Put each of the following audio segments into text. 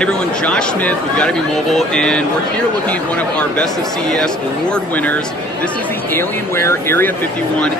Hey everyone, Josh Smith with Gotta Be Mobile, and we're here looking at one of our Best of CES award winners. This is the Alienware Area-51m,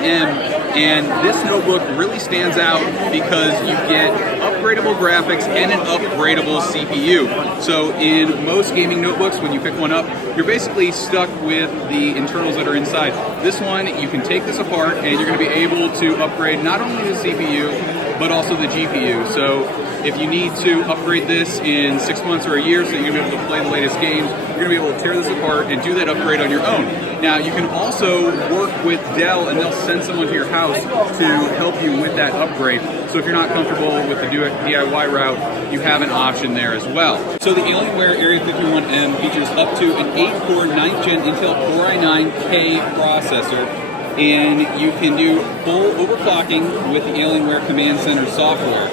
and this notebook really stands out because you get upgradable graphics and an upgradable CPU. So in most gaming notebooks, when you pick one up, you're basically stuck with the internals that are inside. This one, you can take this apart and you're going to be able to upgrade not only the CPU, but also the GPU. So if you need to upgrade this in 6 months or a year so you're going to be able to play the latest games, you're going to be able to tear this apart and do that upgrade on your own. Now, you can also work with Dell and they'll send someone to your house to help you with that upgrade. So if you're not comfortable with the DIY route, you have an option there as well. So the Alienware Area-51m features up to an 8-core 9th gen Intel Core i9K processor, and you can do full overclocking with the Alienware Command Center software.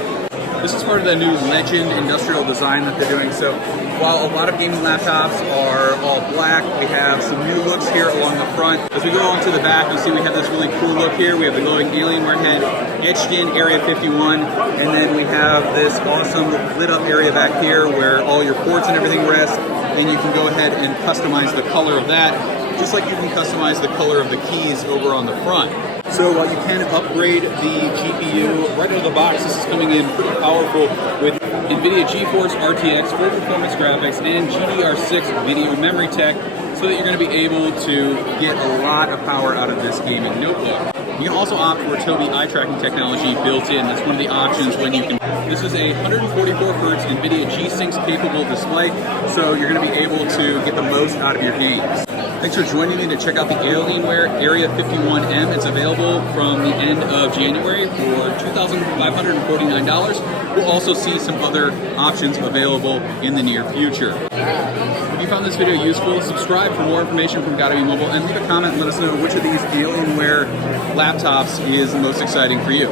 This is part of the new Legend industrial design that they're doing. So while a lot of gaming laptops are all black, we have some new looks here along the front. As we go on to the back, you see we have this really cool look here. We have the glowing Alienware head etched in Area 51, and then we have this awesome lit up area back here where all your ports and everything rest, and you can go ahead and customize the color of that, just like you can customize the color of the keys over on the front. So while you can upgrade the GPU, right out of the box, this is coming in pretty powerful with NVIDIA GeForce RTX full performance graphics and GDDR6 video memory tech, so that you're going to be able to get a lot of power out of this gaming notebook. You can also opt for Tobii eye tracking technology built in. That's one of the options when you can. This is a 144Hz NVIDIA G-Sync capable display, so you're going to be able to get the most out of your games. Thanks for joining me to check out the Alienware Area-51m. It's available from the end of January for $2,549. We'll also see some other options available in the near future. If you found this video useful, subscribe for more information from Gotta Be Mobile, and leave a comment and let us know which of these Alienware laptops is most exciting for you.